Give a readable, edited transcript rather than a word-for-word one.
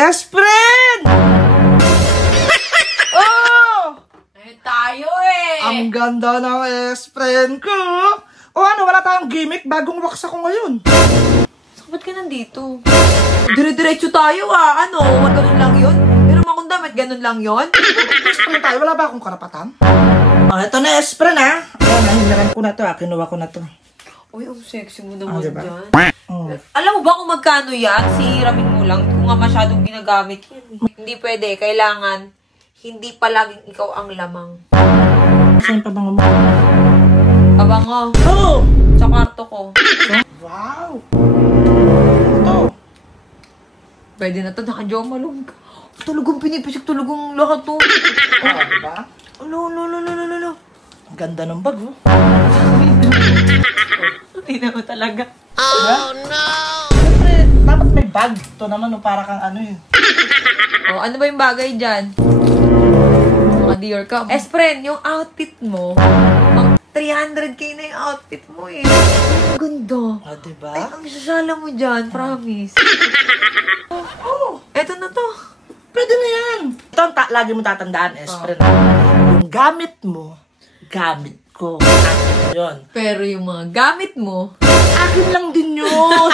S-friend! Oh! Tayo eh! Ang ganda ng S-friend ko! O ano, wala tayong gimmick? Bagong wax ako ngayon. Ba't ka nandito? Dire-diretso tayo ah. Ano? Ganun lang yun? Meron akong damit, ganun lang yun? S-friend tayo, wala ba akong karapatan? Oh, ito na S-friend ha. Ayan, nahinaran ko na to ha. Kinuha ko na to. Uy, ang sexy mo naman diba? dyan. Oh. Alam mo ba kung magkano yan? Sihiramin mo lang kung nga masyadong ginagamit yan. Hindi pwede. Kailangan hindi palaging ikaw ang lamang. Saan pa bang mo? Abango. Oh! Sa kwarto ko. Wow! Ito. Pwede na to. Naka-jomalong ka. Tulugong pinipisik. Tulugong lahat to. Oh, diba? Ano. Ang ganda ng bag, oh. Hindi naman talaga. Oh, no! Siyempre, dapat may bag. Ito naman, oh, para kang ano eh. Oh, ano ba yung bagay dyan? Mga Dior ka. S-friend, yung outfit mo, pang 300k na yung outfit mo eh. Ang ganda. Oh, diba? Ay, ang sasala mo dyan, promise. Oh, Eto na to. pwede na yan. Ito ang lagi mo tatandaan, S-friend. Yung gamit mo, gamit ko. Akin yun. Pero yung mga gamit mo, Akin lang din yun.